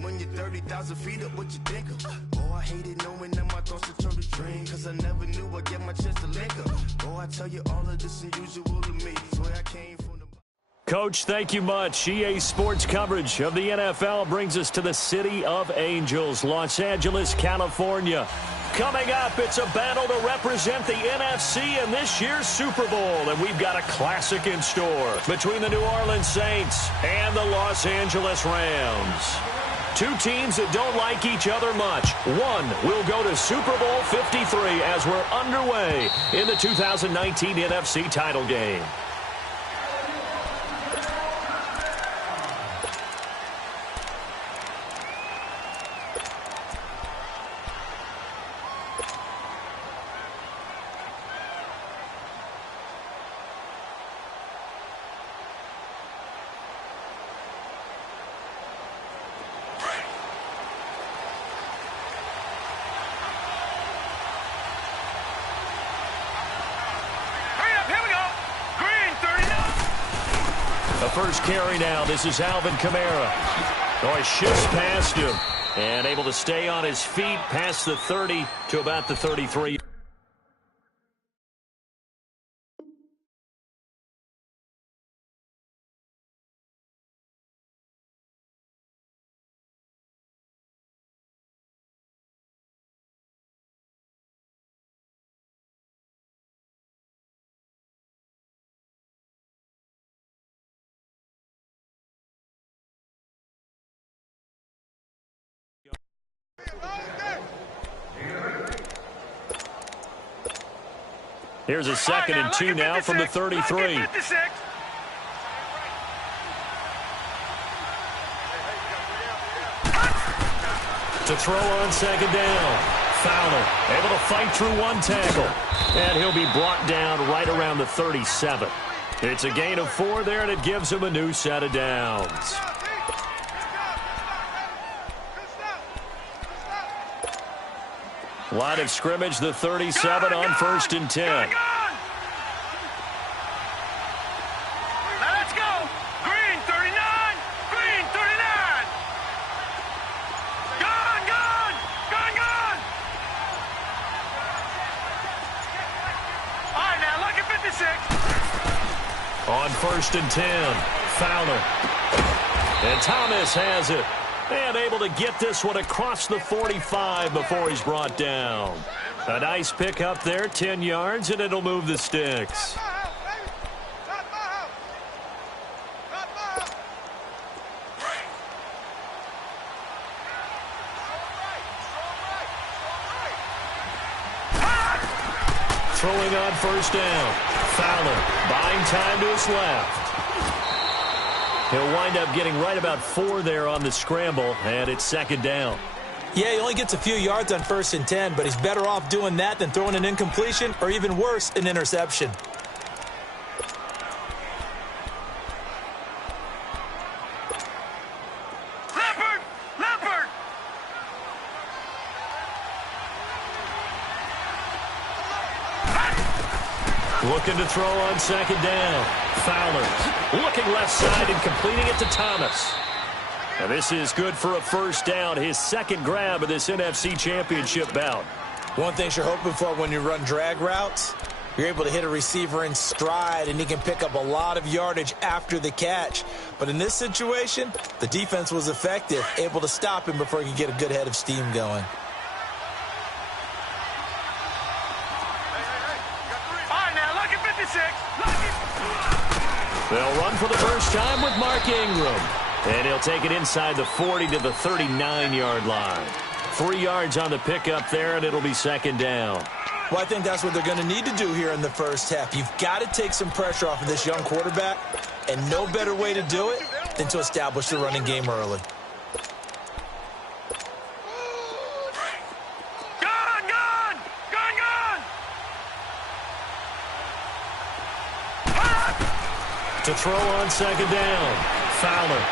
When you're 30,000 feet up, what you think of? Oh, I hated knowing that my thoughts would turn to dream, cause I never knew I'd get my chance to link up. Oh, I tell you all of this unusual to me. It's where I came from. Coach, thank you much. EA Sports coverage of the NFL brings us to the City of Angels, Los Angeles, California. Coming up, it's a battle to represent the NFC in this year's Super Bowl, and we've got a classic in store between the New Orleans Saints and the Los Angeles Rams. Two teams that don't like each other much. One will go to Super Bowl 53 as we're underway in the 2019 NFC title game. The first carry now. This is Alvin Kamara. Oh, he shifts past him and able to stay on his feet past the 30 to about the 33. Here's a 2nd and 2 now from the 33. To throw on 2nd down. Fowler able to fight through one tackle. And he'll be brought down right around the 37. It's a gain of 4 there, and it gives him a new set of downs. Line of scrimmage, the 37 on 1st and 10. Let's go. Green 39. Green 39. Gone. All right, now look at 56. On 1st and 10, Fowler. And Thomas has it. And able to get this one across the 45 before he's brought down. A nice pick up there, 10 yards, and it'll move the sticks. Throwing on 1st down. Fowler buying time to his left. He'll wind up getting right about 4 there on the scramble, and it's 2nd down. Yeah, he only gets a few yards on 1st and 10, but he's better off doing that than throwing an incompletion or even worse, an interception. Leopard! Looking to throw on 2nd down. Fowler looking left side and completing it to Thomas. Now this is good for a 1st down, his 2nd grab of this NFC Championship bout. One thing you're hoping for when you run drag routes, you're able to hit a receiver in stride and he can pick up a lot of yardage after the catch. But in this situation, the defense was effective, able to stop him before he could get a good head of steam going. They'll run for the first time with Mark Ingram. And he'll take it inside the 40 to the 39-yard line. 3 yards on the pickup there, and it'll be 2nd down. Well, I think that's what they're going to need to do here in the first half. You've got to take some pressure off of this young quarterback, and no better way to do it than to establish the running game early. Gone! To throw on second down. Fowler.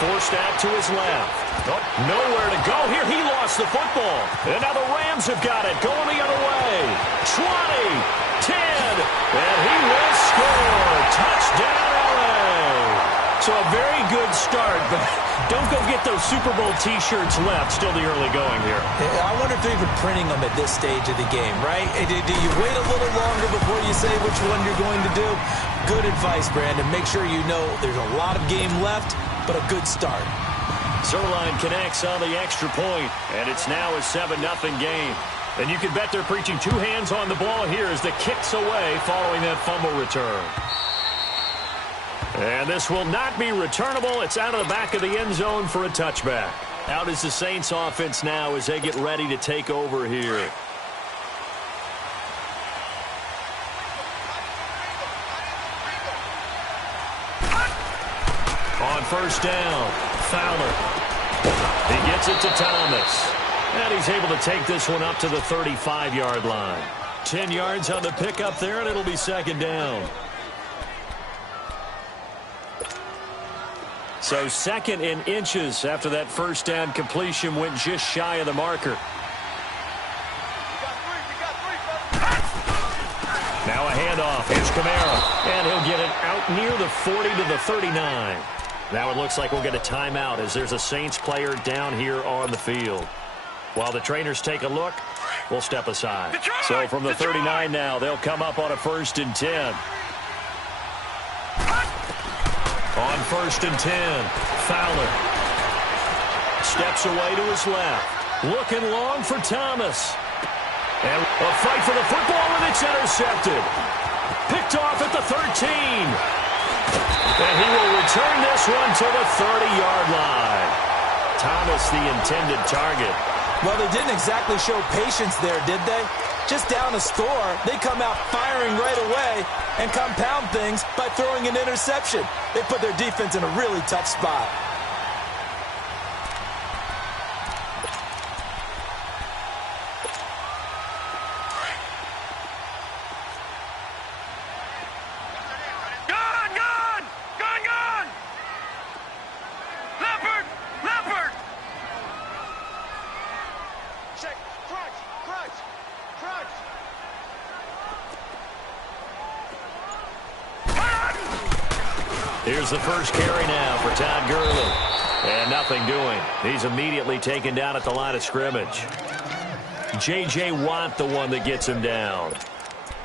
Forced out to his left. Oh, nowhere to go here. He lost the football. And now the Rams have got it. Going the other way. 20, 10, and he will score. Touchdown, LA. So a very good start, but don't go get those Super Bowl T-shirts left. Still the early going here. I wonder if they're even printing them at this stage of the game, right? Do you wait a little longer before you say which one you're going to do? Good advice, Brandon. Make sure you know there's a lot of game left, but a good start. Zerline connects on the extra point, and it's now a 7-0 game. And you can bet they're preaching two hands on the ball here as the kick's away following that fumble return. And this will not be returnable. It's out of the back of the end zone for a touchback. Out is the Saints offense now as they get ready to take over here. On first down, Fowler. He gets it to Thomas. And he's able to take this one up to the 35-yard line. 10 yards on the pickup there, and it'll be second down. So second in inches after that first down completion went just shy of the marker. Now a handoff. Here's Kamara. And he'll get it out near the 40 to the 39. Now it looks like we'll get a timeout as there's a Saints player down here on the field. While the trainers take a look, we'll step aside. So from the 39 now, they'll come up on a 1st and 10. On 1st and 10, Fowler steps away to his left. Looking long for Thomas. And a fight for the football, and it's intercepted. Picked off at the 13. And he will return this one to the 30-yard line. Thomas, the intended target. Well, they didn't exactly show patience there, did they? Just down a score, they come out firing right away and compound things by throwing an interception. They put their defense in a really tough spot. Here's the first carry now for Todd Gurley. And nothing doing. He's immediately taken down at the line of scrimmage. J.J. Watt, the one that gets him down.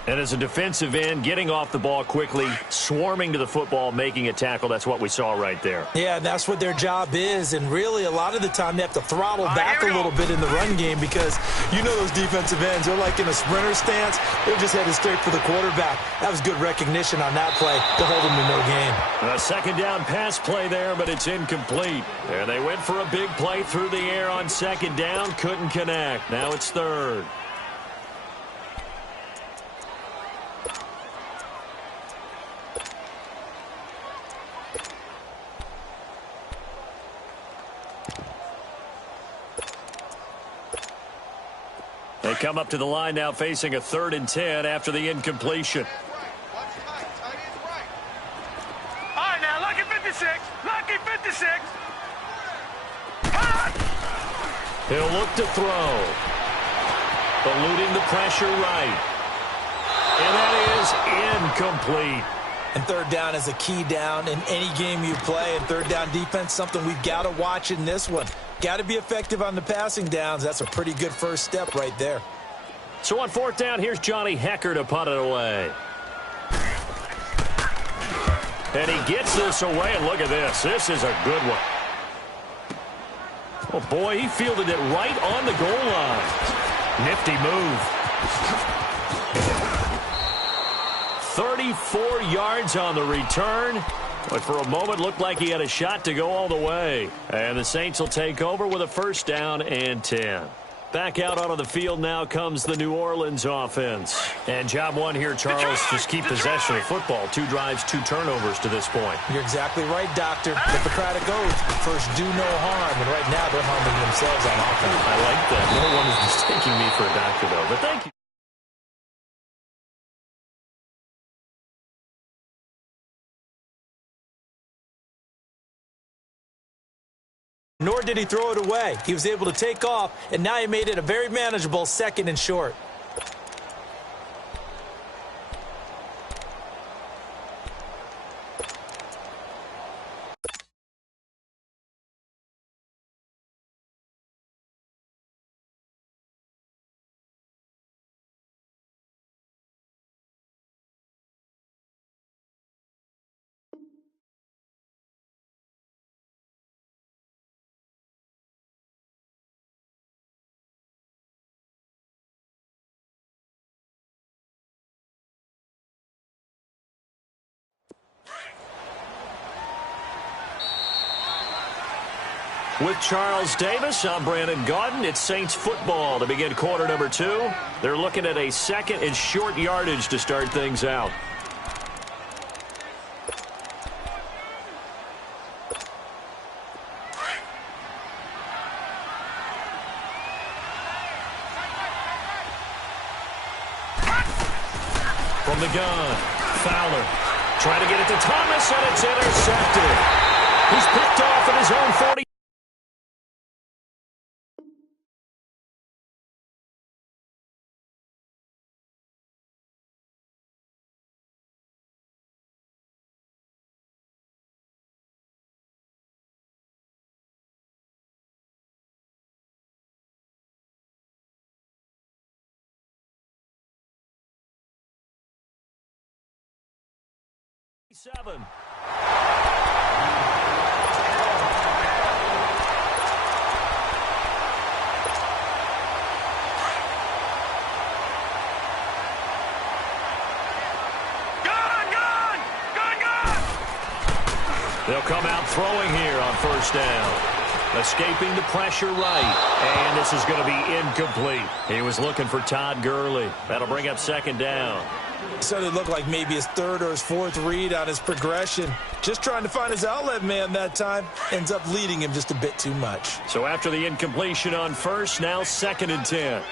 And as a defensive end, getting off the ball quickly, swarming to the football, making a tackle, that's what we saw right there. Yeah, that's what their job is. And really, a lot of the time, they have to throttle back a little bit in the run game because you know those defensive ends, they're like in a sprinter stance. They're just headed straight for the quarterback. That was good recognition on that play to hold them to no gain. A second down pass play there, but it's incomplete. And they went for a big play through the air on second down, couldn't connect. Now it's third. They come up to the line now facing a 3rd and 10 after the incompletion. All right, now, lucky 56. Lucky 56. He'll look to throw. Eluding the pressure right. And that is incomplete. And third down is a key down in any game you play. And third down defense, something we've got to watch in this one. Got to be effective on the passing downs. That's a pretty good first step right there. So on 4th down, here's Johnny Hecker to punt it away. And he gets this away, and look at this. This is a good one. Oh, boy, he fielded it right on the goal line. Nifty move. 34 yards on the return. But for a moment, looked like he had a shot to go all the way. And the Saints will take over with a 1st down and 10. Back out onto the field now comes the New Orleans offense. And job one here, Charles, just keep possession of football. 2 drives, 2 turnovers to this point. You're exactly right, Doctor. Hippocratic oath. First, do no harm. And right now, they're harming themselves on offense. I like that. No one is mistaking me for a doctor, though. But thank you. Nor did he throw it away. He was able to take off, and now he made it a very manageable 2nd and short. With Charles Davis, I'm Brandon Gaudin. It's Saints football to begin quarter number 2. They're looking at a 2nd and short yardage to start things out. From the gun, Fowler trying to get it to Thomas, and it's intercepted. He's picked off at his own 40. Seven. They'll come out throwing here on 1st down. Escaping the pressure right. And this is going to be incomplete. He was looking for Todd Gurley. That'll bring up 2nd down. So it looked like maybe his 3rd or his 4th read on his progression. Just trying to find his outlet man that time. Ends up leading him just a bit too much. So after the incompletion on 1st, now 2nd and 10.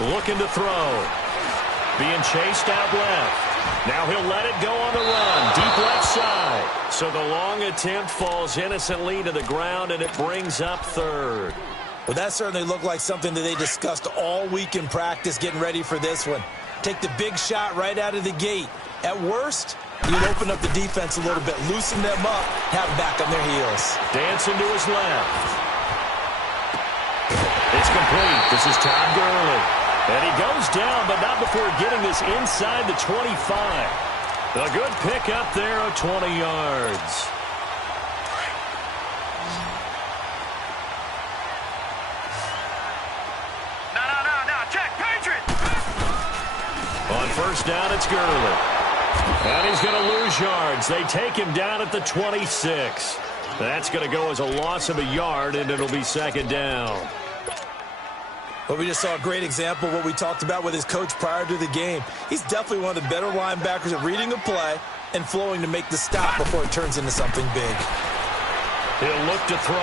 Looking to throw. Being chased out left. Now he'll let it go on the run. Deep left side. So the long attempt falls innocently to the ground, and it brings up 3rd. Well, that certainly looked like something that they discussed all week in practice getting ready for this one. Take the big shot right out of the gate. At worst, you'd open up the defense a little bit, loosen them up, have them back on their heels. Dancing to his left. It's complete. This is Todd Gurley. And he goes down, but not before getting this inside the 25. A good pick up there of 20 yards. No, check, Patriots! On 1st down, it's Gurley. And he's going to lose yards. They take him down at the 26. That's going to go as a loss of a yard, and it'll be 2nd down. Well, we just saw a great example of what we talked about with his coach prior to the game. He's definitely one of the better linebackers at reading a play and flowing to make the stop before it turns into something big. He'll look to throw.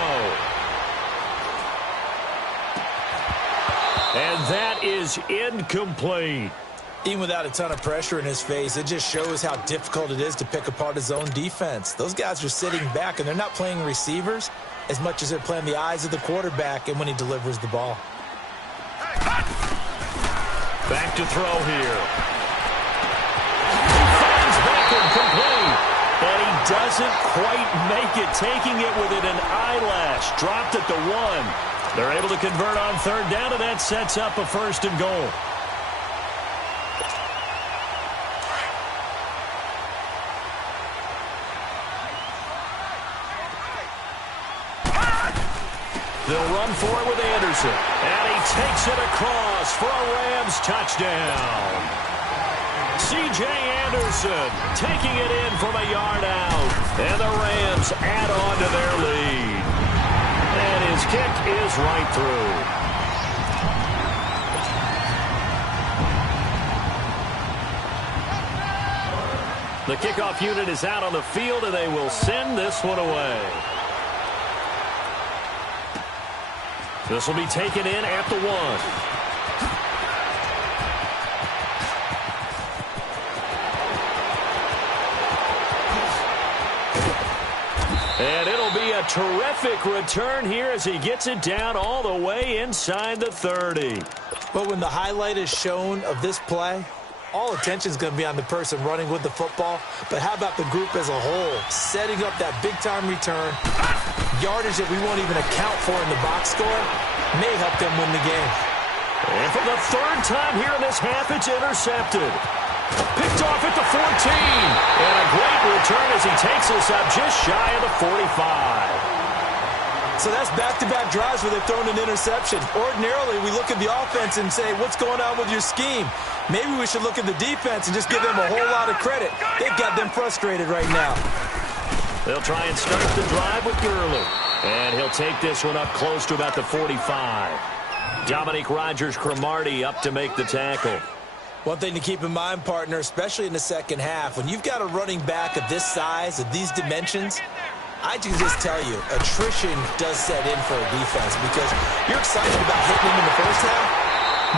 And that is incomplete. Even without a ton of pressure in his face, it just shows how difficult it is to pick apart his own defense. Those guys are sitting back, and they're not playing receivers as much as they're playing the eyes of the quarterback and when he delivers the ball. Back to throw here. He finds Beckham complete. And he doesn't quite make it, taking it within an eyelash. Dropped at the 1. They're able to convert on 3rd down, and that sets up a 1st and goal. They'll run for it with Anderson. And he takes it across for a Rams touchdown. C.J. Anderson taking it in from a yard out. And the Rams add on to their lead. And his kick is right through. The kickoff unit is out on the field, and they will send this one away. This will be taken in at the 1. And it'll be a terrific return here as he gets it down all the way inside the 30. But when the highlight is shown of this play, all attention is going to be on the person running with the football. But how about the group as a whole, setting up that big-time return, yardage that we won't even account for in the box score, may help them win the game. And for the third time here in this half, it's intercepted. Picked off at the 14. And a great return as he takes us up just shy of the 45. So that's back-to-back drives where they've thrown an interception. Ordinarily, we look at the offense and say, what's going on with your scheme? Maybe we should look at the defense and just give them a whole lot of credit. They've got them frustrated right now. They'll try and start the drive with Gurley. And he'll take this one up close to about the 45. Dominique Rodgers-Cromartie up to make the tackle. One thing to keep in mind, partner, especially in the second half, when you've got a running back of this size, of these dimensions, I can just tell you, attrition does set in for a defense because you're excited about hitting him in the first half.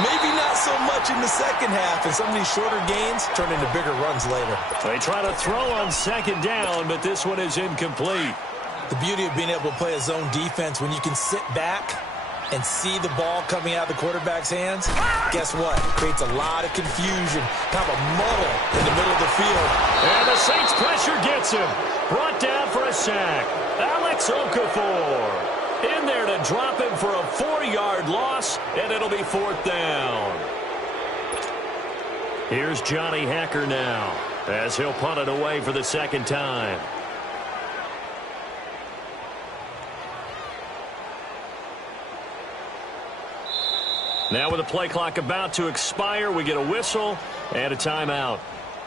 Maybe not so much in the second half, and some of these shorter gains turn into bigger runs later. They try to throw on second down, but this one is incomplete. The beauty of being able to play a zone defense when you can sit back and see the ball coming out of the quarterback's hands, guess what? It creates a lot of confusion, kind of a muddle in the middle of the field. And the Saints pressure gets him. Brought down for a sack. Alex Okafor in there to drop him for a 4-yard loss, and it'll be fourth down. Here's Johnny Hacker now as he'll punt it away for the second time. Now with the play clock about to expire, we get a whistle and a timeout.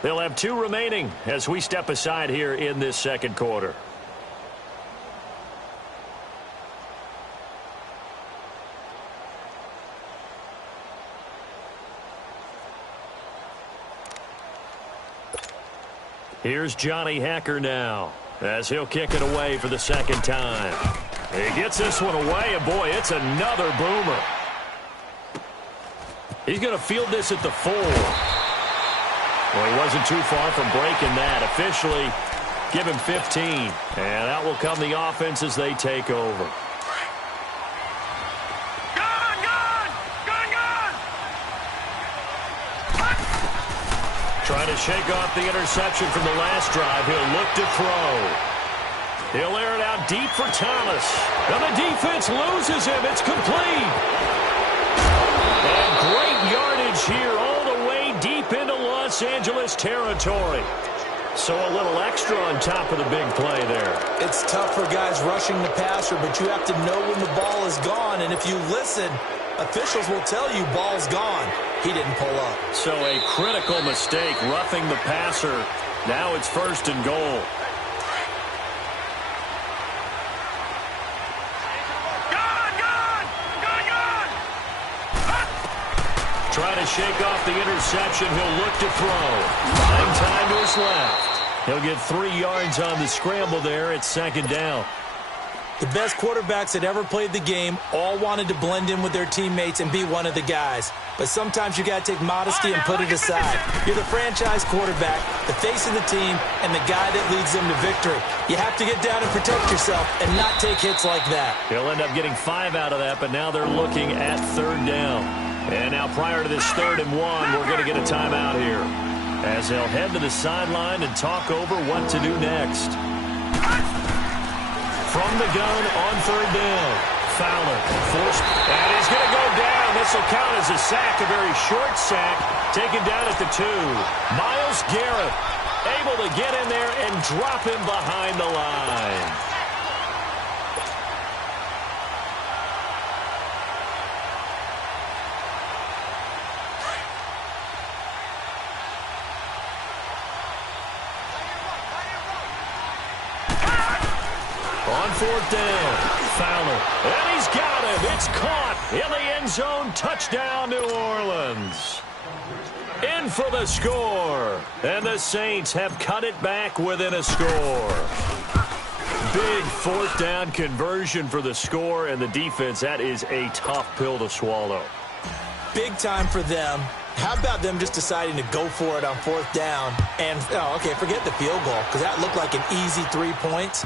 They'll have 2 remaining as we step aside here in this second quarter. Here's Johnny Hacker now as he'll kick it away for the second time. He gets this one away, and boy, it's another boomer. He's going to field this at the 4. Well, he wasn't too far from breaking that. Officially, give him 15. And out will come the offense as they take over. Trying to shake off the interception from the last drive. He'll look to throw. He'll air it out deep for Thomas. And the defense loses him. It's complete. And great yardage here all the way deep into Los Angeles territory. So a little extra on top of the big play there. It's tough for guys rushing the passer, but you have to know when the ball is gone. And if you listen, officials will tell you ball's gone. He didn't pull up. So a critical mistake, roughing the passer. Now it's first and goal. Trying to shake off the interception. He'll look to throw. Buying time to his left. He'll get 3 yards on the scramble there. It's second down. The best quarterbacks that ever played the game all wanted to blend in with their teammates and be one of the guys. But sometimes you got to take modesty and put it aside. You're the franchise quarterback, the face of the team, and the guy that leads them to victory. You have to get down and protect yourself and not take hits like that. He'll end up getting 5 out of that, but now they're looking at third down. And now prior to this 3rd and 1, we're going to get a timeout here as they'll head to the sideline and talk over what to do next. From the gun on 3rd down, Fowler forced, and he's going to go down. This will count as a sack, a very short sack, taken down at the 2. Myles Garrett able to get in there and drop him behind the line. On 4th down, Fowler, and he's got him. It's caught in the end zone. Touchdown, New Orleans. In for the score, and the Saints have cut it back within a score. Big 4th down conversion for the score, and the defense, that is a tough pill to swallow. Big time for them. How about them just deciding to go for it on 4th down? And, forget the field goal, because that looked like an easy 3 points.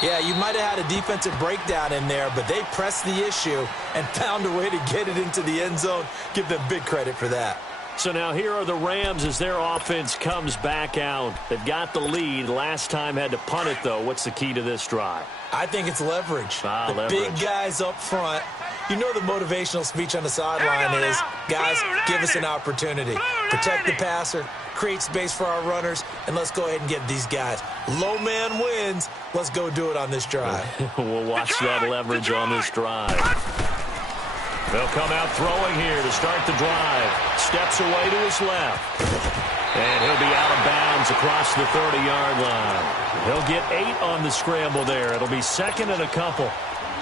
Yeah, you might have had a defensive breakdown in there, but they pressed the issue and found a way to get it into the end zone. Give them big credit for that. So now here are the Rams as their offense comes back out. They've got the lead. Last time had to punt it, though. What's the key to this drive? I think it's leverage. Leverage. Big guys up front. You know the motivational speech on the sideline is, guys, give us an opportunity. Protect the passer, create space for our runners, and let's go ahead and get these guys. Low man wins. Let's go do it on this drive. We'll watch that leverage on this drive. They'll come out throwing here to start the drive. Steps away to his left. And he'll be out of bounds across the 30-yard line. He'll get 8 on the scramble there. It'll be second and a couple.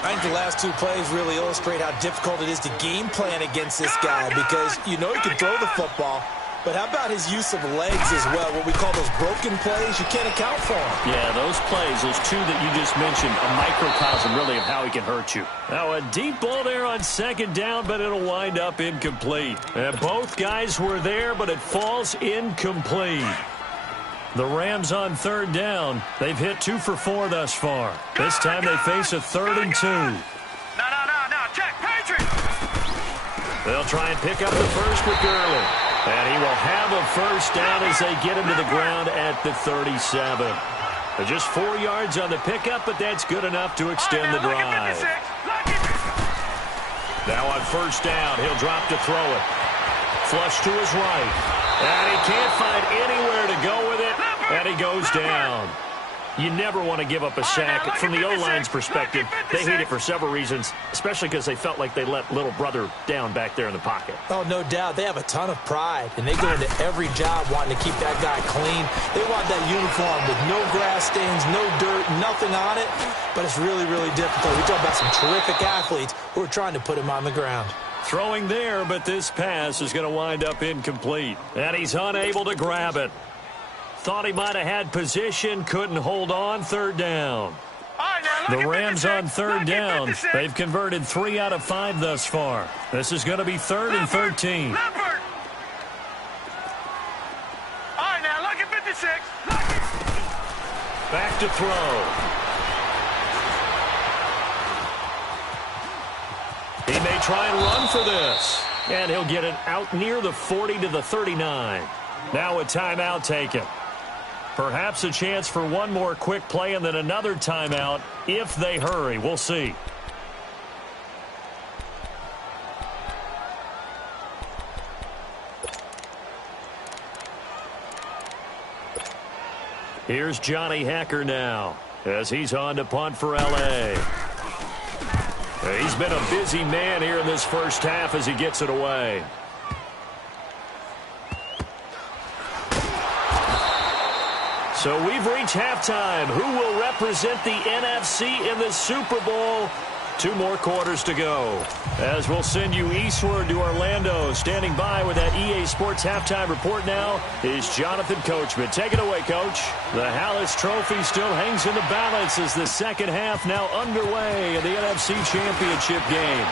I think the last 2 plays really illustrate how difficult it is to game plan against this guy because you know he can throw the football, but how about his use of legs as well? What we call those broken plays, you can't account for them. Yeah, those plays, those 2 that you just mentioned, a microcosm really of how he can hurt you. Now a deep ball there on second down, but it'll wind up incomplete. And both guys were there, but it falls incomplete. The Rams on third down. They've hit 2 for 4 thus far. This time they face a 3rd and 2. No, check, Patriot! They'll try and pick up the first with Gurley. And he will have a first down as they get him to the ground at the 37. They're just 4 yards on the pickup, but that's good enough to extend the drive. Now on first down, he'll drop to throw it. Flush to his right. And he can't find anywhere to go with it, and he goes down. You never want to give up a sack. From the O-line's perspective, they hate it for several reasons, especially because they felt like they let little brother down back there in the pocket. Oh, no doubt. They have a ton of pride, and they go into every job wanting to keep that guy clean. They want that uniform with no grass stains, no dirt, nothing on it, but it's really, really difficult. We talk about some terrific athletes who are trying to put him on the ground. Throwing there, but this pass is going to wind up incomplete. And he's unable to grab it. Thought he might have had position, couldn't hold on, third down. The Rams on third down. They've converted 3 out of 5 thus far. This is going to be 3rd and 13. Back to throw. He may try and run for this. And he'll get it out near the 40 to the 39. Now a timeout taken. Perhaps a chance for one more quick play and then another timeout if they hurry. We'll see. Here's Johnny Hacker now as he's on to punt for L.A. He's been a busy man here in this first half as he gets it away. So we've reached halftime. Who will represent the NFC in the Super Bowl? 2 more quarters to go. As we'll send you eastward to Orlando. Standing by with that EA Sports halftime report now is Jonathan Coachman. Take it away, Coach. The Hallis Trophy still hangs in the balance as the second half now underway in the NFC Championship game.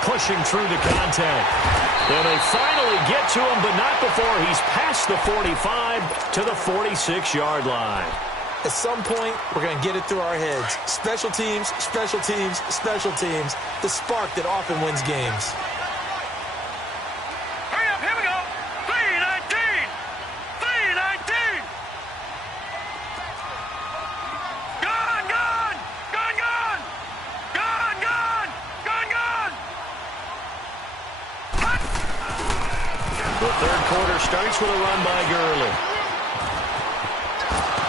Pushing through the contact. And they finally get to him, but not before he's past the 45 to the 46-yard line. At some point, we're going to get it through our heads. Special teams, special teams, special teams. The spark that often wins games. Hurry up, here we go. 3-19. 3-19. Gone, gone. Gone, gone. Gone, gone. Gone, gone. The third quarter starts with a run by Gurley.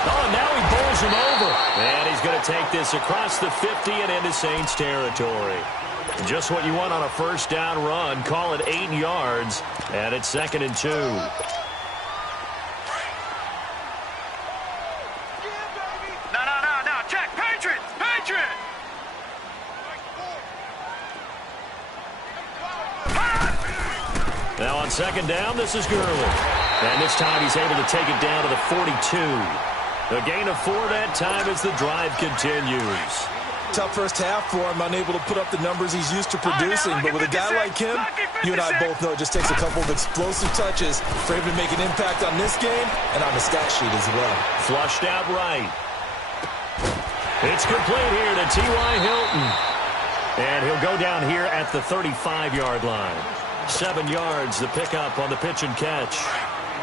Oh, now he bowls him over. And he's going to take this across the 50 and into Saints territory. Just what you want on a first down run. Call it 8 yards. And it's 2nd and 2. No. Check. Patriot. Patriot. Now on second down, this is Gurley. And this time he's able to take it down to the 42. A gain of 4 that time as the drive continues. Tough first half for him, unable to put up the numbers he's used to producing. But with a guy like him, you and I both know it just takes a couple of explosive touches for him to make an impact on this game and on the stat sheet as well. Flushed out right. It's complete here to T.Y. Hilton. And he'll go down here at the 35-yard line. 7 yards, the pickup on the pitch and catch.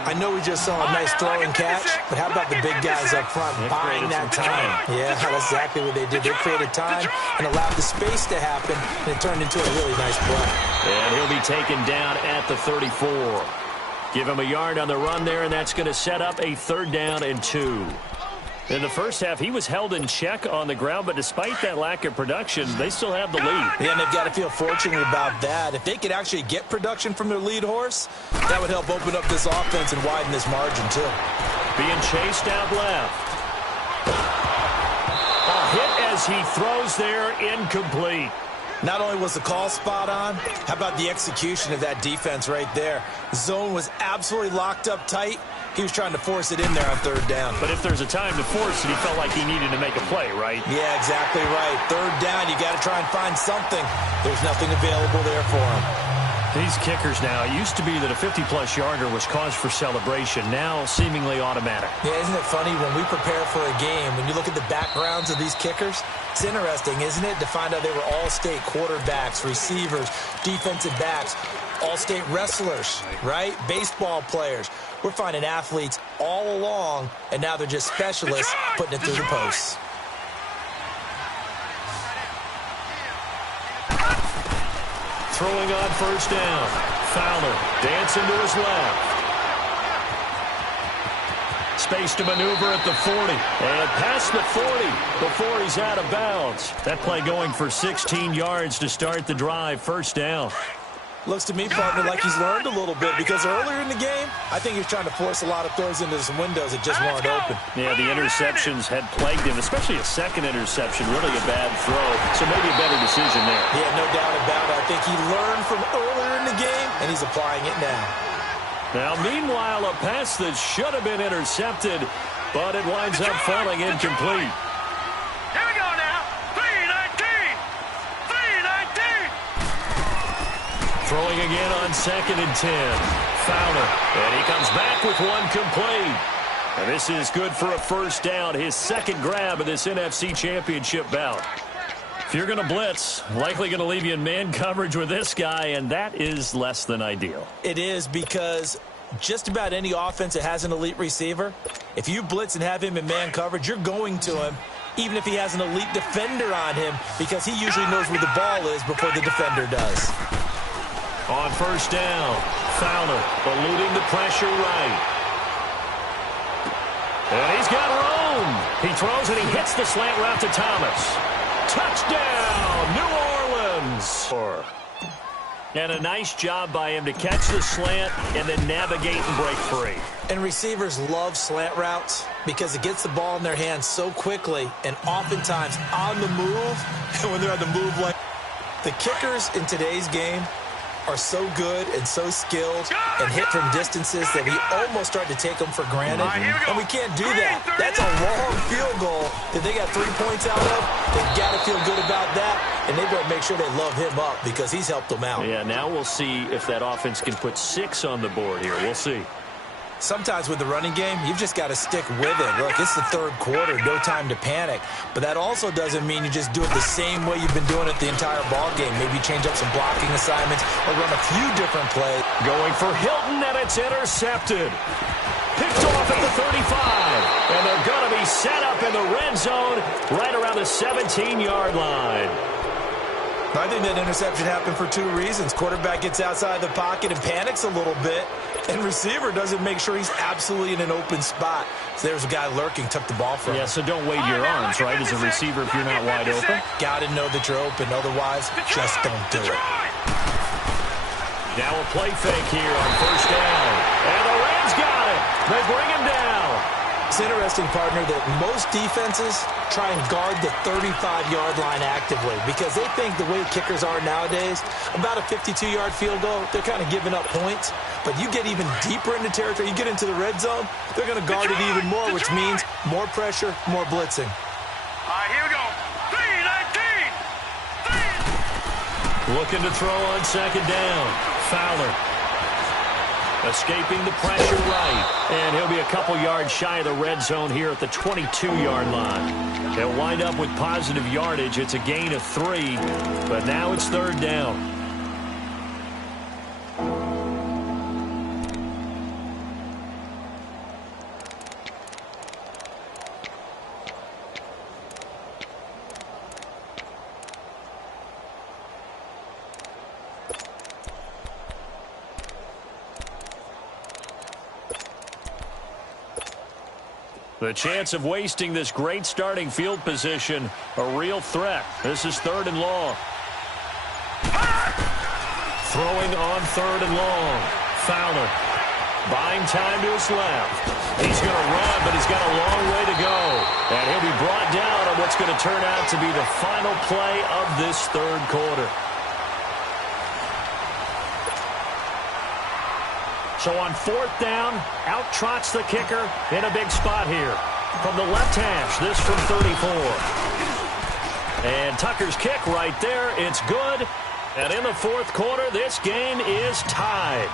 I know we just saw a nice throw and catch, but how about the big guys up front buying that time? Yeah, that's exactly what they did. They created time and allowed the space to happen, and it turned into a really nice play. And he'll be taken down at the 34. Give him a yard on the run there, and that's going to set up a 3rd down and 2. In the first half, he was held in check on the ground, but despite that lack of production, they still have the lead. Yeah, and they've got to feel fortunate about that. If they could actually get production from their lead horse, that would help open up this offense and widen this margin, too. Being chased out left. A hit as he throws there, incomplete. Not only was the call spot on, how about the execution of that defense right there? The zone was absolutely locked up tight. He was trying to force it in there on 3rd down. But if there's a time to force it, he felt like he needed to make a play, right? Yeah, exactly right. 3rd down, you got to try and find something. There's nothing available there for him. These kickers now, it used to be that a 50-plus yarder was cause for celebration, now seemingly automatic. Yeah, isn't it funny when we prepare for a game, when you look at the backgrounds of these kickers, it's interesting, isn't it, to find out they were all-state quarterbacks, receivers, defensive backs, all-state wrestlers, right? Baseball players. We're finding athletes all along, and now they're just specialists putting it through the posts. Throwing on 1st down. Fowler dancing to his left. Space to maneuver at the 40. And past the 40 before he's out of bounds. That play going for 16 yards to start the drive. 1st down. Looks to me, partner, like he's learned a little bit because earlier in the game, I think he was trying to force a lot of throws into some windows that just weren't open. Yeah, the interceptions had plagued him, especially a second interception, really a bad throw. So maybe a better decision there. Yeah, no doubt about it. I think he learned from earlier in the game, and he's applying it now. Now, meanwhile, a pass that should have been intercepted, but it winds up falling incomplete. Here we go now. 3-19. 3-19. Throwing again on 2nd and 10. Fowler. And he comes back with one complete. And this is good for a 1st down. His 2nd grab of this NFC Championship bout. If you're going to blitz, likely going to leave you in man coverage with this guy, and that is less than ideal. It is because just about any offense that has an elite receiver, if you blitz and have him in man coverage, you're going to him, even if he has an elite defender on him, because he usually knows where the ball is before the defender does. On 1st down, Fowler eluding the pressure right. And he's got room. He throws and he hits the slant route to Thomas. Touchdown, New Orleans. And a nice job by him to catch the slant and then navigate and break free. And receivers love slant routes because it gets the ball in their hands so quickly and oftentimes on the move. And when they're on the move, like the kickers in today's game are so good and so skilled and hit from distances that we almost start to take them for granted. And we can't do that. That's a long field goal that they got 3 points out of. They've got to feel good about that, and they better make sure they love him up because he's helped them out. Yeah, now we'll see if that offense can put 6 on the board here. We'll see. Sometimes with the running game, you've just got to stick with it. Look, it's the 3rd quarter, no time to panic. But that also doesn't mean you just do it the same way you've been doing it the entire ball game. Maybe change up some blocking assignments or run a few different plays. Going for Hilton, and it's intercepted. Picked off at the 35. And they're going to be set up in the red zone right around the 17-yard line. I think that interception happened for 2 reasons. Quarterback gets outside the pocket and panics a little bit, and receiver doesn't make sure he's absolutely in an open spot. So there's a guy lurking, took the ball from him. Yeah, so don't wave your arms, right, as a receiver if you're not wide open. Got to know that you're open. Otherwise, just don't do it. Now a play fake here on 1st down. And the Rams got it. They bring him down. It's interesting, partner, that most defenses try and guard the 35-yard line actively because they think the way kickers are nowadays, about a 52-yard field goal, they're kind of giving up points. But you get even deeper into territory, you get into the red zone, they're going to guard it even more, which means more pressure, more blitzing. All right, here we go. 3-19. Looking to throw on second down. Fowler. Escaping the pressure right. And he'll be a couple yards shy of the red zone here at the 22-yard line. They'll wind up with positive yardage. It's a gain of 3, but now it's third down. The chance of wasting this great starting field position, a real threat. This is third and long. Throwing on third and long. Fowler buying time to his left. He's going to run, but he's got a long way to go. And he'll be brought down on what's going to turn out to be the final play of this third quarter. So on fourth down, out trots the kicker in a big spot here. From the left hash, this from 34. And Tucker's kick right there. It's good. And in the fourth quarter, this game is tied.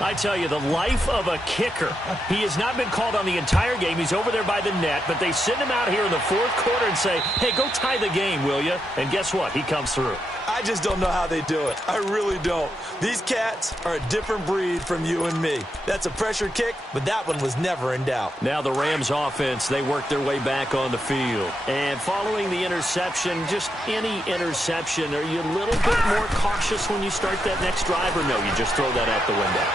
I tell you, the life of a kicker. He has not been called on the entire game. He's over there by the net, but they send him out here in the fourth quarter and say, hey, go tie the game, will you? And guess what? He comes through. I just don't know how they do it. I really don't. These cats are a different breed from you and me. That's a pressure kick, but that one was never in doubt. Now the Rams offense, they work their way back on the field. And following the interception, just any interception, are you a little bit more cautious when you start that next drive, or no, you just throw that out the window?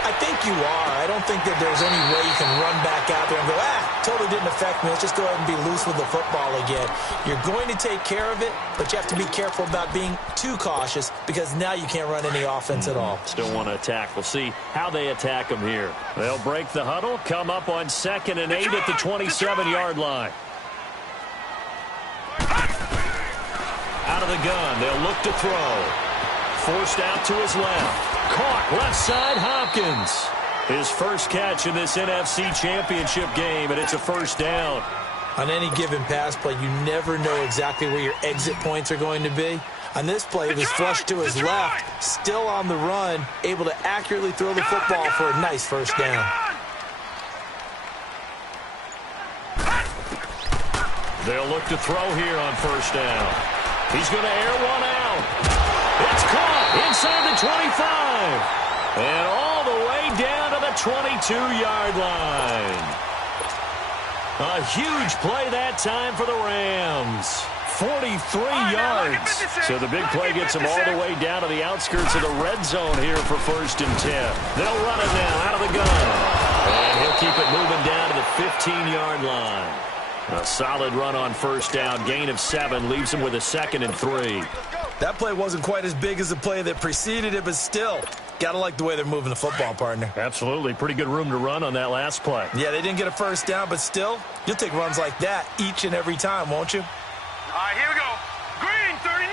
I think you are. I don't think that there's any way you can run back out there and go, totally didn't affect me. Let's just go ahead and be loose with the football again. You're going to take care of it, but you have to be careful about being too cautious because now you can't run any offense at all. Still want to attack. We'll see how they attack them here. They'll break the huddle, come up on 2nd and 8 at the 27-yard line. Out of the gun, they'll look to throw. Forced out to his left. Caught left side, Hopkins. His first catch in this NFC Championship game, and it's a first down. On any given pass play, you never know exactly where your exit points are going to be. On this play, he was flushed to his left, still on the run, able to accurately throw the football for a nice first down. They'll look to throw here on first down. He's going to air one out. It's caught inside the 25. And all the way down to the 22-yard line. A huge play that time for the Rams. 43 yards. So the big play gets them all the way down to the outskirts of the red zone here for 1st and 10. They'll run it now out of the gun. And he'll keep it moving down to the 15-yard line. A solid run on first down. Gain of 7 leaves him with a 2nd and 3. That play wasn't quite as big as the play that preceded it, but still, got to like the way they're moving the football, partner. Absolutely. Pretty good room to run on that last play. Yeah, they didn't get a first down, but still, you'll take runs like that each and every time, won't you? All right, here we go. Green 39.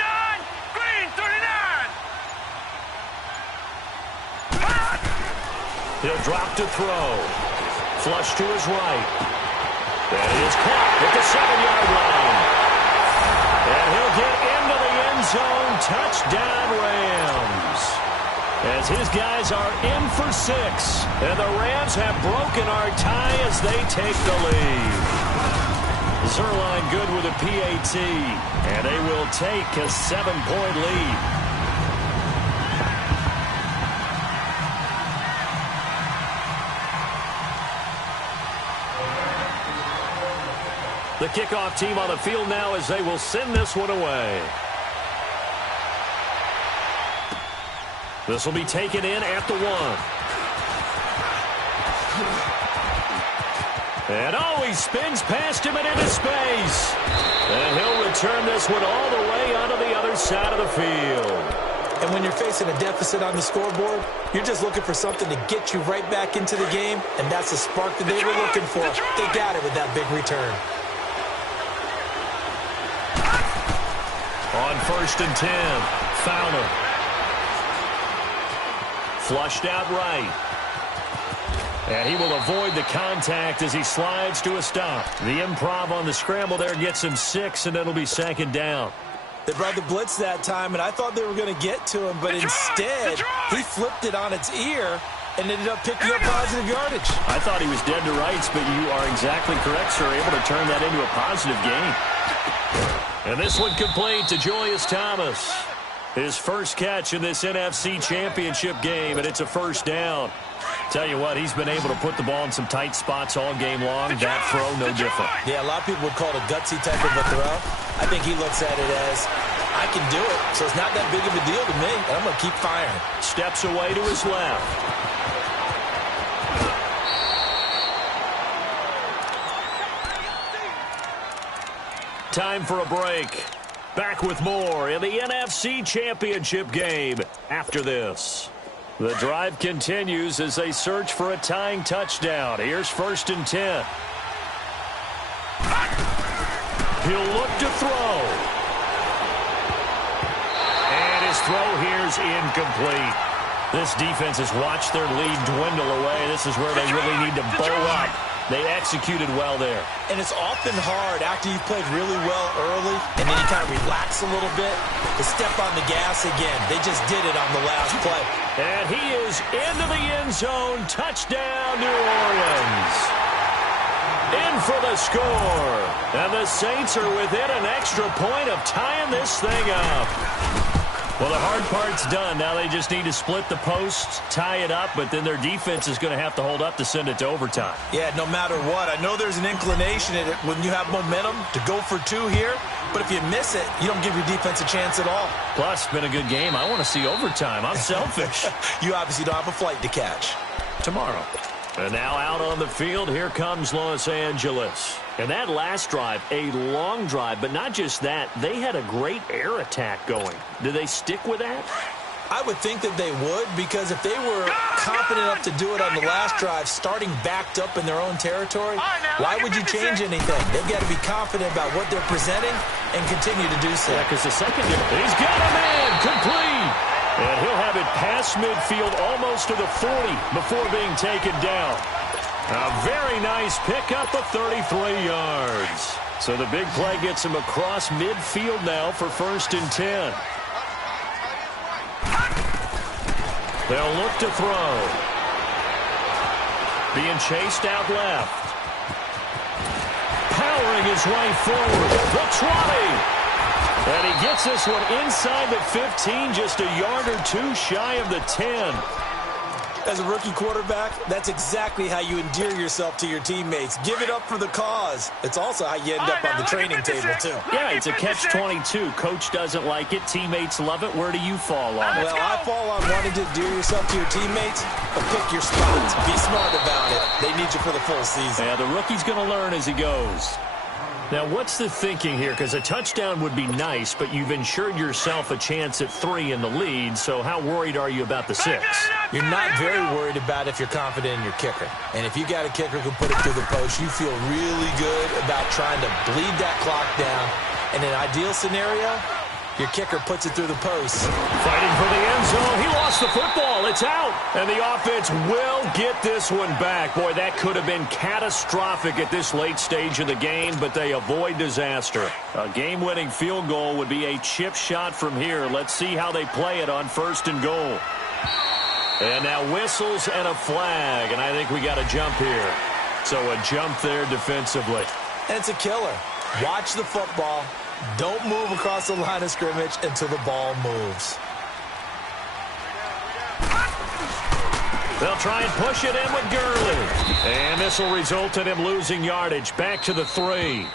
Green 39. He'll drop to throw. Flush to his right. That is caught at the 7-yard line. And he'll get into the end zone. Touchdown, Rams. As his guys are in for 6. And the Rams have broken our tie as they take the lead. Zerline good with a PAT. And they will take a 7-point lead. The kickoff team on the field now as they will send this one away. This will be taken in at the 1. And he spins past him and into space. And he'll return this one all the way onto the other side of the field. And when you're facing a deficit on the scoreboard, you're just looking for something to get you right back into the game, and that's the spark that they were looking for. They got it with that big return. On 1st and 10, Fowler. Flushed out right. And he will avoid the contact as he slides to a stop. The improv on the scramble there gets him 6, and it'll be 2nd down. They brought the blitz that time, and I thought they were going to get to him, but instead, he flipped it on its ear and ended up picking up positive yardage. I thought he was dead to rights, but you are exactly correct, sir. Able to turn that into a positive gain. And this one complete to Julius Thomas. His first catch in this NFC Championship game, and it's a first down. Tell you what, he's been able to put the ball in some tight spots all game long. That throw, no different. Yeah, a lot of people would call it a gutsy type of a throw. I think he looks at it as, I can do it, so it's not that big of a deal to me, and I'm going to keep firing. Steps away to his left. Time for a break. Back with more in the NFC Championship game after this. The drive continues as they search for a tying touchdown. Here's 1st and 10. He'll look to throw. And his throw here's incomplete. This defense has watched their lead dwindle away. This is where they really need to bow up. They executed well there. And it's often hard after you've played really well early and then you kind of relax a little bit to step on the gas again. They just did it on the last play. And he is into the end zone. Touchdown, New Orleans. In for the score. And the Saints are within an extra point of tying this thing up. Well, the hard part's done. Now they just need to split the posts, tie it up, but then their defense is going to have to hold up to send it to overtime. Yeah, no matter what. I know there's an inclination in it when you have momentum to go for two here, but if you miss it, you don't give your defense a chance at all. Plus, it's been a good game. I want to see overtime. I'm selfish. You obviously don't have a flight to catch. Tomorrow. And now out on the field, here comes Los Angeles. And that last drive, a long drive, but not just that, they had a great air attack going. Do they stick with that? I would think that they would, because if they were confident enough to do it on the last drive, starting backed up in their own territory, why would you change anything? They've got to be confident about what they're presenting and continue to do so. Yeah, because the secondary, he's got a man, complete. And he'll have it past midfield almost to the 40 before being taken down. A very nice pickup of 33 yards. So the big play gets him across midfield now for 1st and 10. They'll look to throw. Being chased out left. Powering his way forward. The 20. And he gets this one inside the 15, just a yard or two shy of the 10. As a rookie quarterback, that's exactly how you endear yourself to your teammates. Give it up for the cause. It's also how you end up on the training table, too. Yeah, it's a catch-22. Coach doesn't like it. Teammates love it. Where do you fall on it? Well, I fall on wanting to endear yourself to your teammates, but pick your spots. Be smart about it. They need you for the full season. Yeah, the rookie's going to learn as he goes. Now, what's the thinking here? Because a touchdown would be nice, but you've ensured yourself a chance at 3 in the lead, so how worried are you about the 6? You're not very worried about if you're confident in your kicker. And if you got a kicker who can put it through the post, you feel really good about trying to bleed that clock down. In an ideal scenario, your kicker puts it through the post. Fighting for the end zone. He lost the football. It's out. And the offense will get this one back. Boy, that could have been catastrophic at this late stage of the game, but they avoid disaster. A game-winning field goal would be a chip shot from here. Let's see how they play it on 1st and goal. And now whistles and a flag, and I think we got a jump here. So a jump there defensively. And it's a killer. Watch the football. Don't move across the line of scrimmage until the ball moves. They'll try and push it in with Gurley. And this will result in him losing yardage. Back to the 3.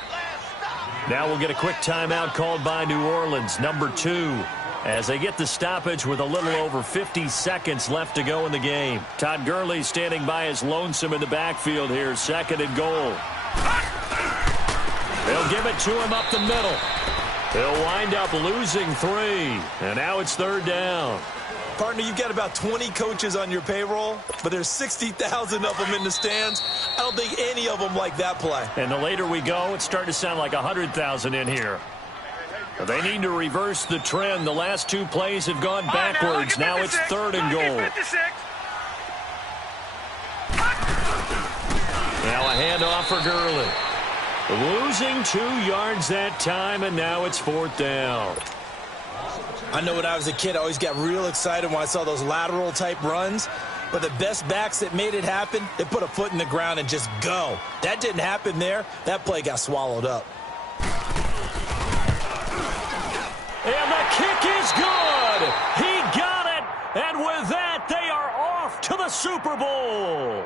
Now we'll get a quick timeout called by New Orleans, number 2. As they get the stoppage with a little over 50 seconds left to go in the game. Todd Gurley standing by his lonesome in the backfield here. 2nd and goal. They'll give it to him up the middle. He'll wind up losing 3. And now it's 3rd down. Partner, you've got about 20 coaches on your payroll, but there's 60,000 of them in the stands. I don't think any of them like that play. And the later we go, it's starting to sound like 100,000 in here. But they need to reverse the trend. The last 2 plays have gone backwards. Now it's 3rd and goal. Now a handoff for Gurley. Losing 2 yards that time, and now it's 4th down. I know when I was a kid, I always got real excited when I saw those lateral type runs. But the best backs that made it happen, they put a foot in the ground and just go. That didn't happen there. That play got swallowed up. And the kick is good. He got it. And with that, they are off to the Super Bowl.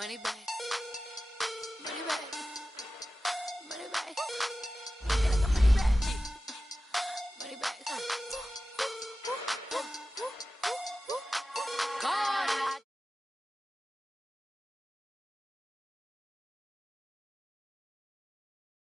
Money back.